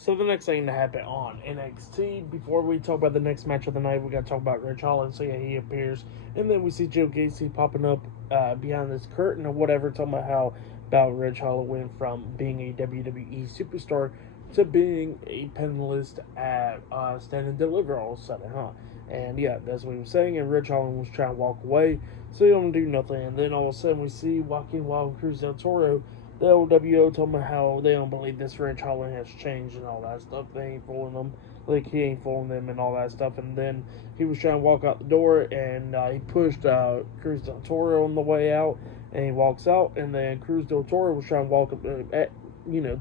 So the next thing to happen on NXT, before we talk about the next match of the night, we got to talk about Rich Holland. So yeah, he appears, and then we see Joe Gacy popping up behind this curtain or whatever, talking about how about Rich Holland went from being a WWE superstar to being a panelist at Stand and Deliver all of a sudden, huh? And yeah, that's what he was saying. And Rich Holland was trying to walk away, so he don't do nothing. And then all of a sudden we see Joaquin Wild Cruz del Toro, the LWO, told me how they don't believe this Rich Holland has changed and all that stuff. They ain't fooling them. Like, he ain't fooling them and all that stuff. And then he was trying to walk out the door, and he pushed Cruz del Toro on the way out, and he walks out. And then Cruz del Toro was trying to walk up,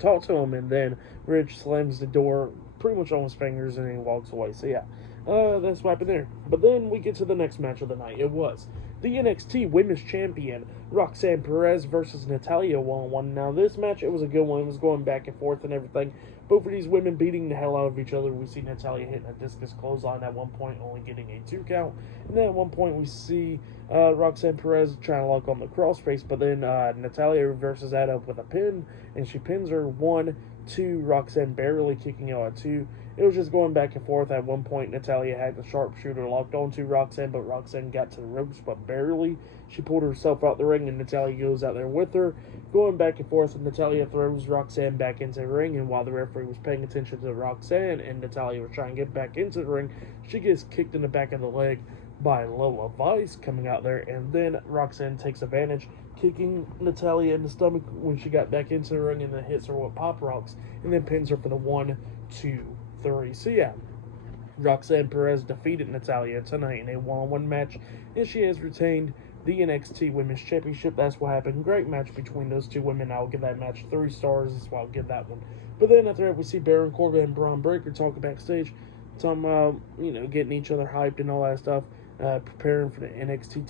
talk to him, and then Rich slams the door pretty much on his fingers, and he walks away. So yeah, that's what happened there. But then we get to the next match of the night. It was the NXT Women's Champion, Roxanne Perez versus Natalya 1-on-1. Now, this match, it was a good one. It was going back and forth and everything. Both of these women beating the hell out of each other. We see Natalya hitting a discus clothesline at one point, only getting a 2 count. And then at one point, we see Roxanne Perez trying to lock on the crossface, but then Natalya reverses that up with a pin, and she pins her 1, 2, Roxanne barely kicking out at 2. It was just going back and forth. At one point, Natalya had the sharpshooter locked onto Roxanne, but Roxanne got to the ropes, but barely. She pulled herself out the ring, and Natalya goes out there with her. Going back and forth, and Natalya throws Roxanne back into the ring, and while the referee was paying attention to Roxanne, and Natalya was trying to get back into the ring, she gets kicked in the back of the leg by Lola Vice coming out there, and then Roxanne takes advantage, kicking Natalya in the stomach when she got back into the ring, and then hits her with pop rocks, and then pins her for the 1, 2, 3. So yeah, Roxanne Perez defeated Natalya tonight in a one-on-one match, and she has retained the NXT Women's Championship. That's what happened. Great match between those two women. I'll give that match 3 stars. That's why I'll give that one. But then after that, we see Baron Corbin and Braun Breaker talking backstage, talking about, getting each other hyped and all that stuff, preparing for the NXT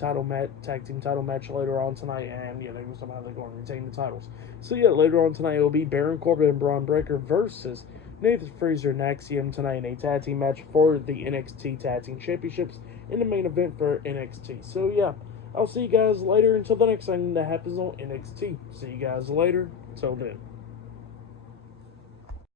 tag team title match later on tonight, and they were somehow they're going to retain the titles. So yeah, later on tonight, it will be Baron Corbin and Braun Breaker versus Nathan Frazer and Axiom tonight in a tag team match for the NXT Tag Team Championships in the main event for NXT. So yeah, I'll see you guys later until the next thing that happens on NXT. See you guys later. Till then.